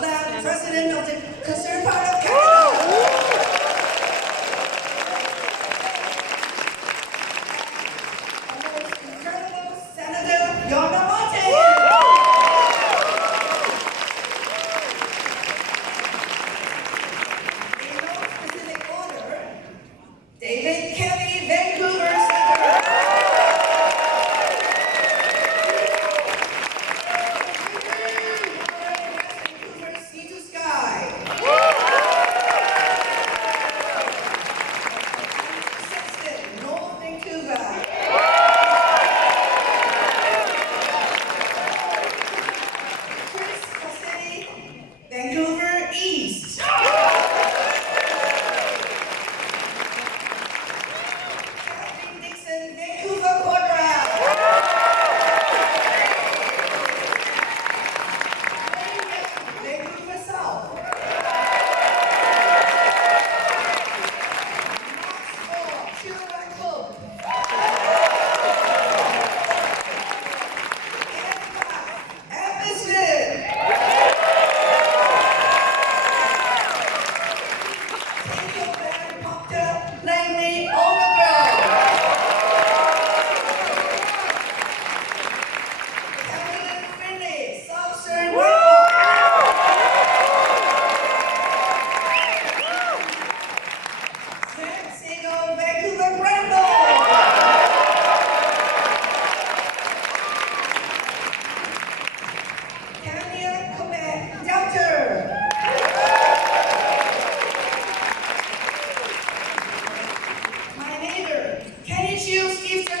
Scotland, President of the Conservative Party of Canada.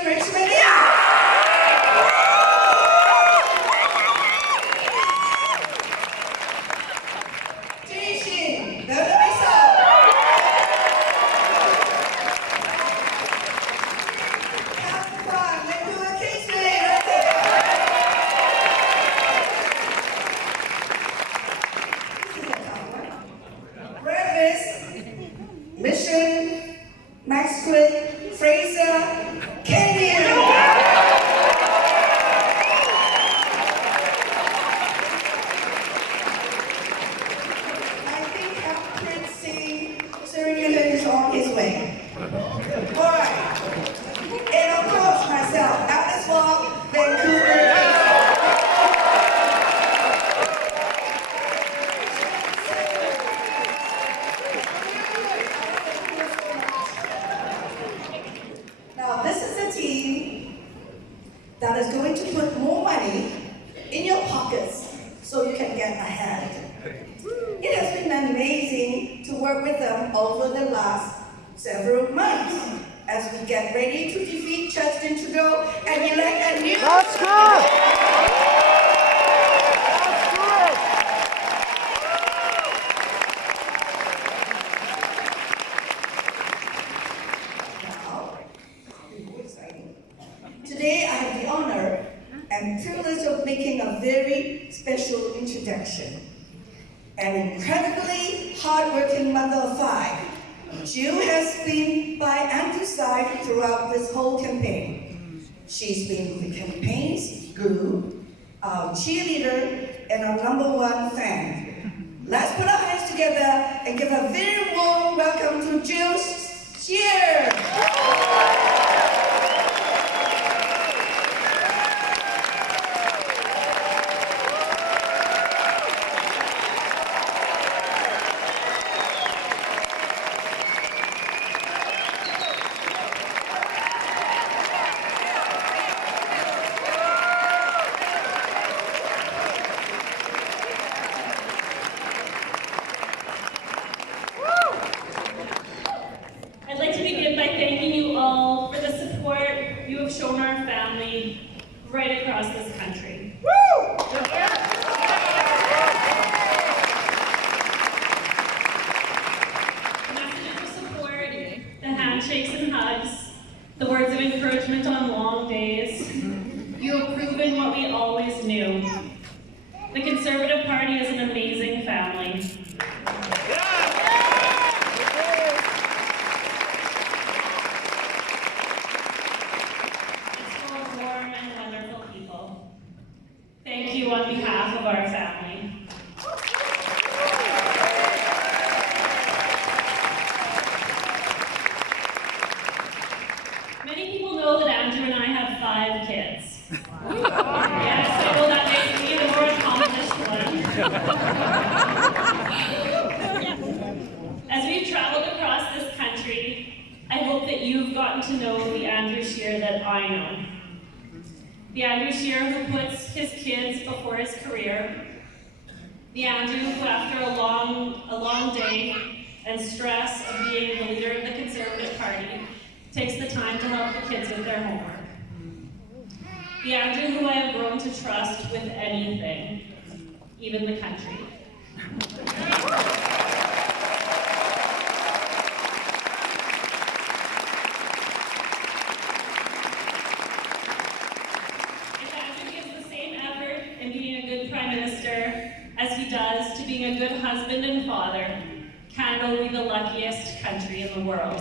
Richmond. Mission, Maxwell, Fraser, Kenyon. I think Captain Serena is on his way. All right. And of course myself, Alice Walk, Vancouver. Now this is a team that is going to put more money in your pockets so you can get ahead. It has been amazing to work with them over the last several months as we get ready to defeat Justin Trudeau and elect a new... That's good! Today, I have the honor and privilege of making a very special introduction. An incredibly hardworking mother of five, Jill has been by Andrew's side throughout this whole campaign. She's been the campaign's guru, our cheerleader, and our #1 fan. Let's put our hands together and give a very warm welcome to Jill Scheer. I'd like to begin by I know. The Andrew Scheer who puts his kids before his career. The Andrew who, after a long day and stress of being the leader of the Conservative Party, takes the time to help the kids with their homework. The Andrew who I have grown to trust with anything, even the country. If Andrew gives the same effort in being a good Prime Minister as he does to being a good husband and father, Canada will be the luckiest country in the world.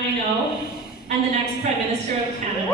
I know, and the next Prime Minister of Canada.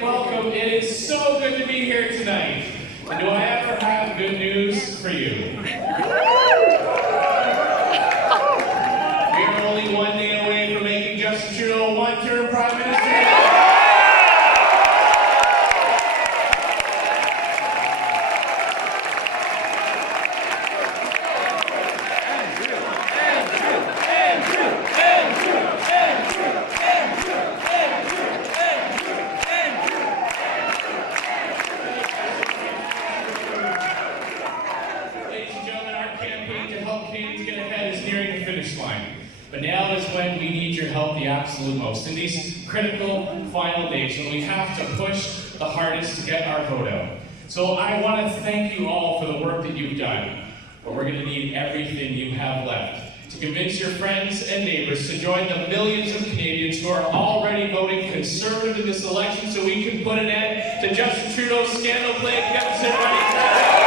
Welcome. It is so good to be here tonight. And do I ever have good news for you? We are only one day away from making Justin Trudeau a one-term Prime Minister. But now is when we need your help the absolute most. In these critical final days when we have to push the hardest to get our vote out. So I want to thank you all for the work that you've done. But we're going to need everything you have left to convince your friends and neighbors to join the millions of Canadians who are already voting Conservative in this election so we can put an end to Justin Trudeau's scandal-plagued deficit running.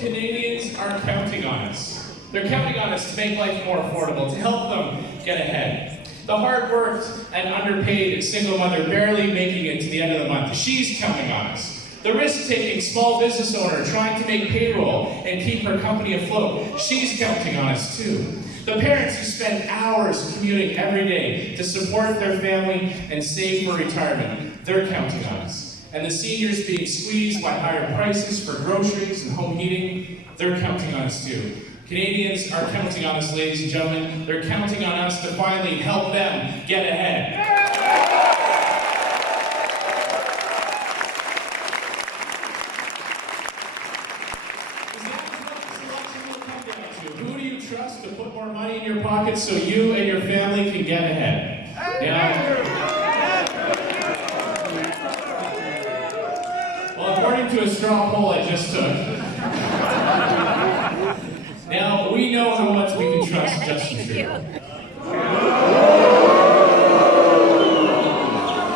Canadians are counting on us. They're counting on us to make life more affordable, to help them get ahead. The hard-worked and underpaid single mother barely making it to the end of the month, she's counting on us. The risk-taking small business owner trying to make payroll and keep her company afloat, she's counting on us too. The parents who spend hours commuting every day to support their family and save for retirement, they're counting on us. And the seniors being squeezed by higher prices for groceries and home heating, they're counting on us too. Canadians are counting on us, ladies and gentlemen. They're counting on us to finally help them get ahead. Who do you trust to put more money in your pocket so you and your family can get ahead? Well, according to a straw poll I just took, now we know how much we can trust Justin Trudeau.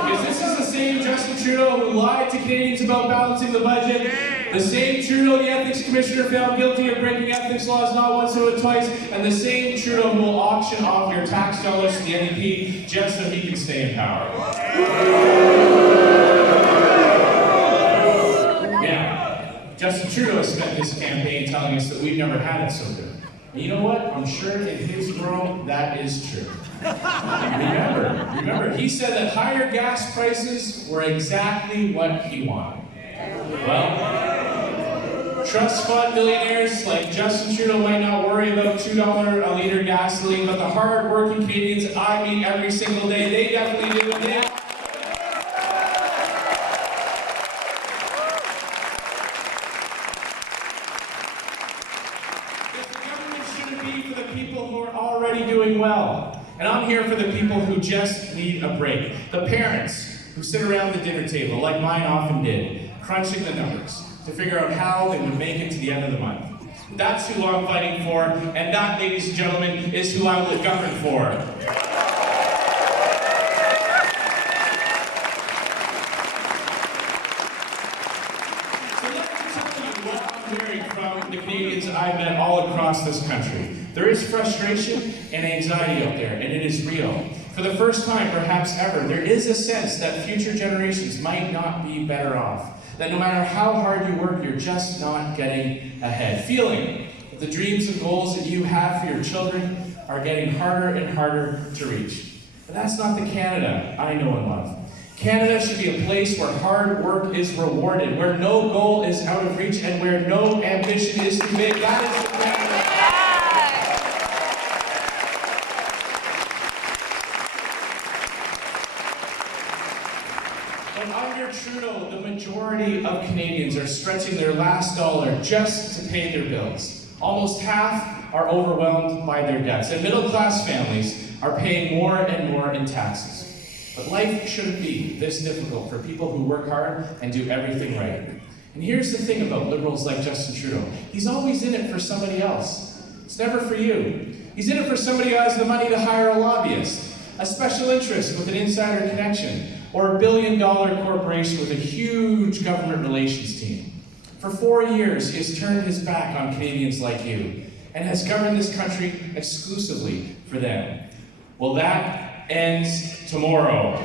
Because this is the same Justin Trudeau who lied to Canadians about balancing the budget. The same Trudeau the ethics commissioner found guilty of breaking ethics laws not once but twice, and the same Trudeau who will auction off your tax dollars to the NDP just so he can stay in power. Yeah, Justin Trudeau spent his campaign telling us that we've never had it so good. And you know what? I'm sure in his world that is true. Remember, he said that higher gas prices were exactly what he wanted. Well, trust fund millionaires like Justin Trudeau might not worry about $2 a liter gasoline, but the hard-working Canadians I meet every single day, they definitely do. The government shouldn't be for the people who are already doing well. And I'm here for the people who just need a break. The parents who sit around the dinner table, like mine often did, crunching the numbers to figure out how they would make it to the end of the month. That's who I'm fighting for, and that, ladies and gentlemen, is who I will govern for. So let me tell you what I'm hearing from the Canadians I've met all across this country. There is frustration and anxiety out there, and it is real. For the first time, perhaps ever, there is a sense that future generations might not be better off. That no matter how hard you work, you're just not getting ahead. Feeling that the dreams and goals that you have for your children are getting harder and harder to reach. But that's not the Canada I know and love. Canada should be a place where hard work is rewarded, where no goal is out of reach, and where no ambition is too big. That is the Canada. But under Trudeau, the majority of Canadians are stretching their last dollar just to pay their bills. Almost half are overwhelmed by their debts, and middle-class families are paying more and more in taxes. But life shouldn't be this difficult for people who work hard and do everything right. And here's the thing about Liberals like Justin Trudeau. He's always in it for somebody else. It's never for you. He's in it for somebody who has the money to hire a lobbyist, a special interest with an insider connection, or a billion-dollar corporation with a huge government relations team. For 4 years, he has turned his back on Canadians like you and has governed this country exclusively for them. Well, that ends tomorrow.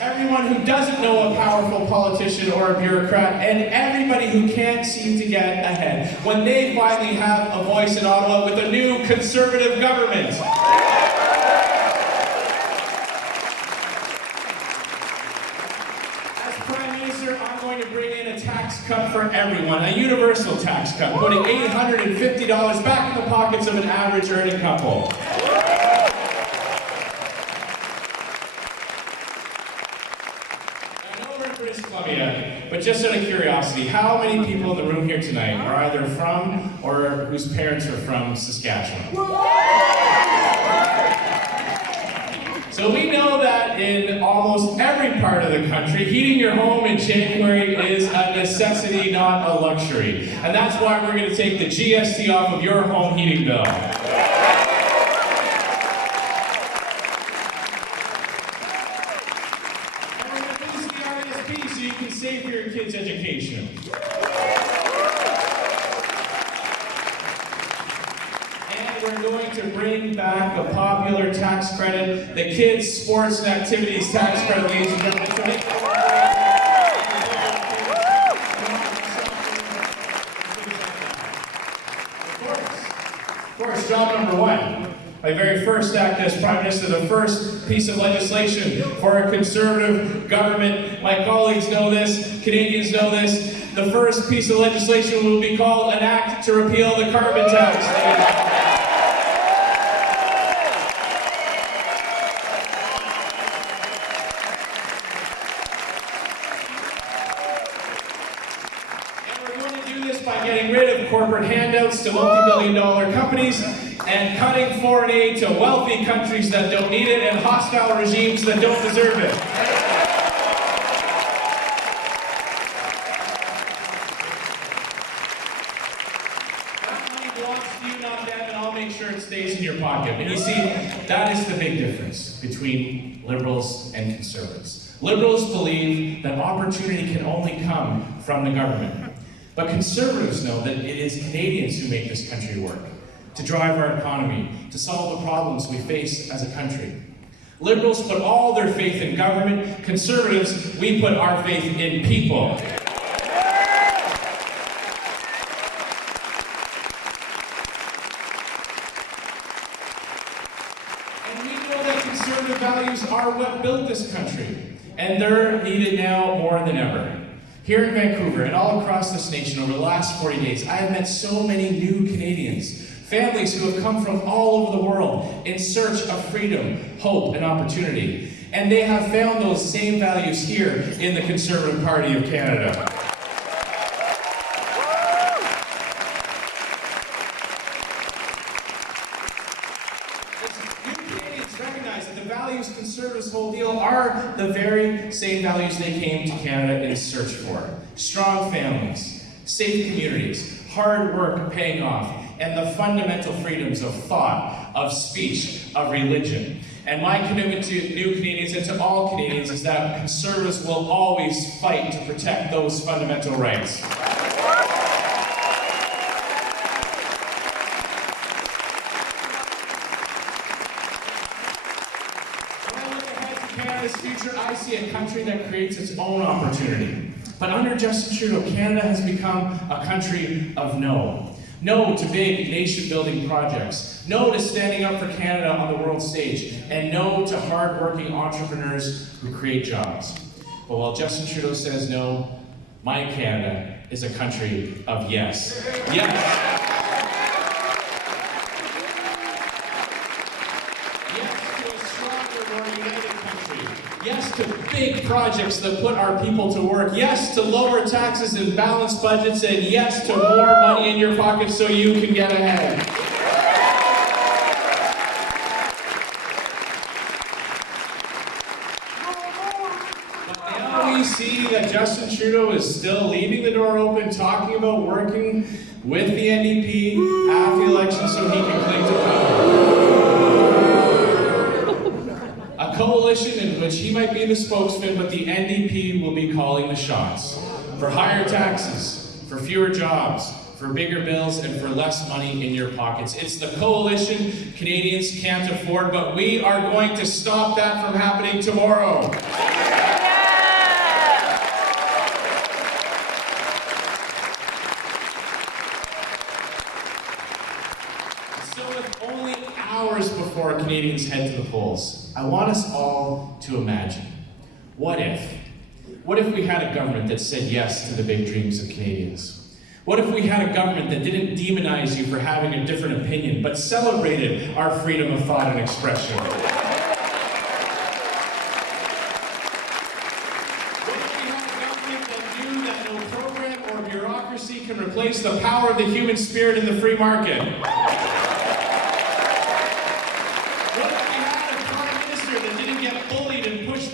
Everyone who doesn't know a powerful politician or a bureaucrat, and everybody who can't seem to get ahead when they finally have a voice in Ottawa with a new Conservative government. As Prime Minister, I'm going to bring in a tax cut for everyone, a universal tax cut, putting $850 back in the pockets of an average earning couple. But just out of curiosity, how many people in the room here tonight are either from or whose parents are from Saskatchewan? So we know that in almost every part of the country, heating your home in January is a necessity, not a luxury. And that's why we're going to take the GST off of your home heating bill. So you can save for your kids' education. And we're going to bring back a popular tax credit, the kids' sports and activities tax credit, ladies and gentlemen. To make Of course, job number one. My very first act as Prime Minister, the first piece of legislation for a Conservative government. My colleagues know this, Canadians know this. The first piece of legislation will be called an act to repeal the carbon tax. By getting rid of corporate handouts to multi-billion-dollar companies and cutting foreign aid to wealthy countries that don't need it and hostile regimes that don't deserve it. That money belongs to you, not them, and I'll make sure it stays in your pocket. And you see, that is the big difference between Liberals and Conservatives. Liberals believe that opportunity can only come from the government. But Conservatives know that it is Canadians who make this country work, to drive our economy, to solve the problems we face as a country. Liberals put all their faith in government. Conservatives, we put our faith in people. And we know that Conservative values are what built this country, and they're needed now more than ever. Here in Vancouver and all across this nation over the last 40 days, I have met so many new Canadians, families who have come from all over the world in search of freedom, hope, and opportunity. And they have found those same values here in the Conservative Party of Canada. Recognize that the values Conservatives hold dear are the very same values they came to Canada in search for. Strong families, safe communities, hard work paying off, and the fundamental freedoms of thought, of speech, of religion. And my commitment to new Canadians and to all Canadians is that Conservatives will always fight to protect those fundamental rights. Canada's future, I see a country that creates its own opportunity. But under Justin Trudeau, Canada has become a country of no. No to big nation-building projects. No to standing up for Canada on the world stage. And no to hard-working entrepreneurs who create jobs. But while Justin Trudeau says no, my Canada is a country of yes. Yes. Yes to big projects that put our people to work. Yes to lower taxes and balanced budgets. And yes to more money in your pocket so you can get ahead. But now we see that Justin Trudeau is still leaving the door open, talking about working with the NDP after the election so he can cling to power. A coalition in which he might be the spokesman, but the NDP will be calling the shots. For higher taxes, for fewer jobs, for bigger bills, and for less money in your pockets. It's the coalition Canadians can't afford, but we are going to stop that from happening tomorrow. So with only hours before Canadians head to the polls, I want us all to imagine, what if we had a government that said yes to the big dreams of Canadians? What if we had a government that didn't demonize you for having a different opinion, but celebrated our freedom of thought and expression? What if we had a government that knew that no program or bureaucracy can replace the power of the human spirit in the free market?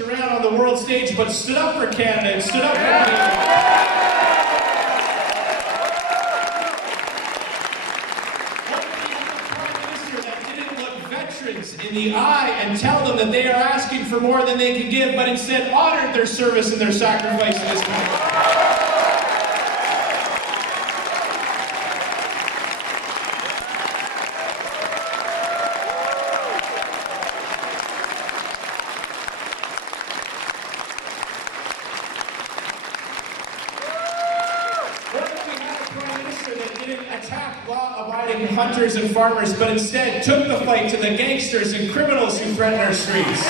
Around on the world stage, but stood up for Canada and stood up for Canada. What if we had a Prime Minister that didn't look veterans in the eye and tell them that they are asking for more than they can give, but instead honored their service and their sacrifice in this country? didn't attack law-abiding hunters and farmers, but instead took the fight to the gangsters and criminals who threaten our streets.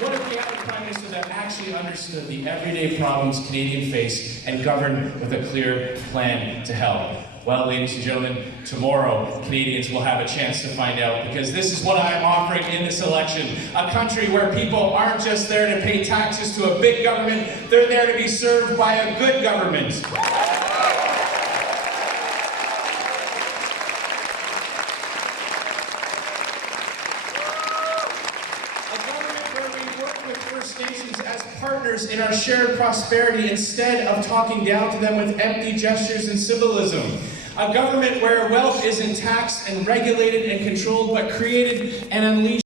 What if we had a Prime Minister that actually understood the everyday problems Canadians face and governed with a clear plan to help? Well, ladies and gentlemen, tomorrow Canadians will have a chance to find out, because this is what I am offering in this election. A country where people aren't just there to pay taxes to a big government, they're there to be served by a good government. First Nations as partners in our shared prosperity instead of talking down to them with empty gestures and symbolism. A government where wealth isn't taxed and regulated and controlled, but created and unleashed